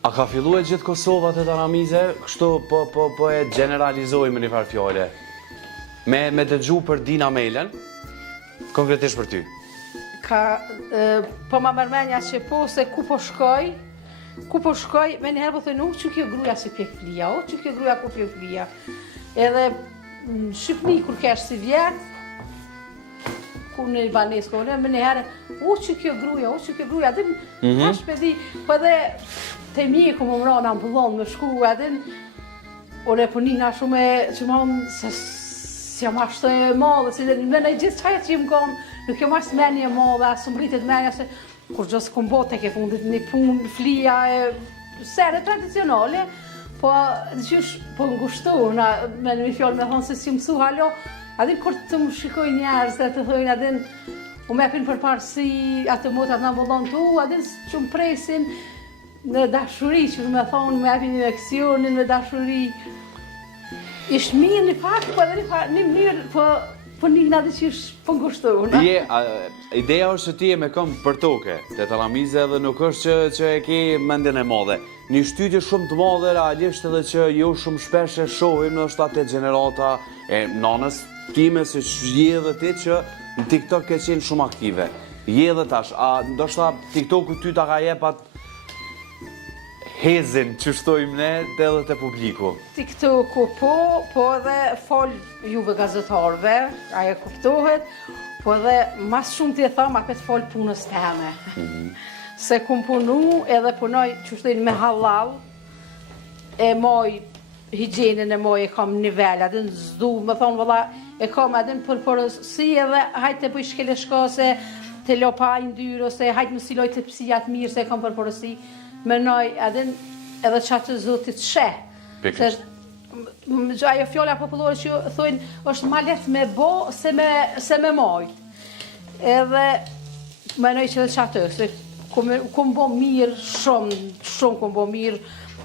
A ka fillu e gjithë Kosova të Taramize, kështu po e generalizojmë një farë fjole? Me dëgju për Dina Mejlen, konkretisht për ty? Po ma mërmenja që po se ku po shkoj, me njëherë po thënë, që kjo gruja si pjek flia, që kjo gruja ku pjek flia. Edhe në Shqipni, kur kesh si vjetë, ku në Ivanesko, me njëherë, që kjo gruja, dhe në shpedi, po edhe të mje ku më mrona në bullon me shku, edhe ore po nina shumë që më honë, si jam ashtë e madhe, si me në gjithë qajët që jem konë, nuk jam ashtë menje e madhe, asë më rritit menja, se kur gjësë kom bote ke fundit një punë, flia e sere tradicionale, po gjithë po ngushtu, me në mi fjallë me thonë se si mësu halo, adin kur të më shikoj njerës dhe të thojnë, adin u mepin për parësi, atë motat në vëllon tu, adin që më presin në dashuri, që me thonë, me epin injekcionin, me dashuri. Ishtë mirë një pak, po edhe një mirë, po një nga që ishtë po ngushtu. Ideja është që ti e me këmë për toke, të Taramize, dhe nuk është që e ke mendjen e madhe. Një shtytje shumë të madhe, realisht edhe që jo shumë shpesh e shohim në shtatet generata e nanës time, se je dhe ti që në TikTok ke qenë shumë aktive. Je dhe tash, a ndoshta TikToku ty ta ka jepat hezin që shtojmë ne dhe edhe të publiku? TikToku po edhe fol juve gazetarve, aje kuptohet, po edhe mas shumë t'i e thëmë apet fol punës teme. Se kum punu edhe punoj që shtojnë me halal, e moj higjenin e moj e kam nivel, adin zdu, më thonë vëlla, e kam adin për porësi edhe hajtë të bëj shkele shkose, të lopaj në dyrë, ose hajtë më siloj të pësijat mirë, se e kam për porësi. Menoj edhe qatë zotit sheh. Ajo fjolla popullore që thujnë është ma letë me bo se me mojt. Edhe menoj që edhe qatë, se kum bo mirë, shumë kum bo mirë,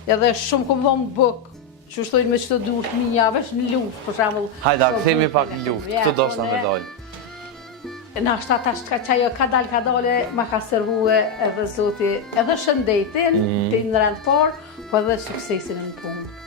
edhe shumë kum bo më bëk, që shtojnë me qëto duhet minja, vesh në luft, për shemull. Hajda, këthemi pak në luft, këtë do shta me dojnë. Në ashtë ata që ajo ka dale ma ka servue edhe zoti, edhe shëndetin, të në rëndë por, po edhe suksesin në punë.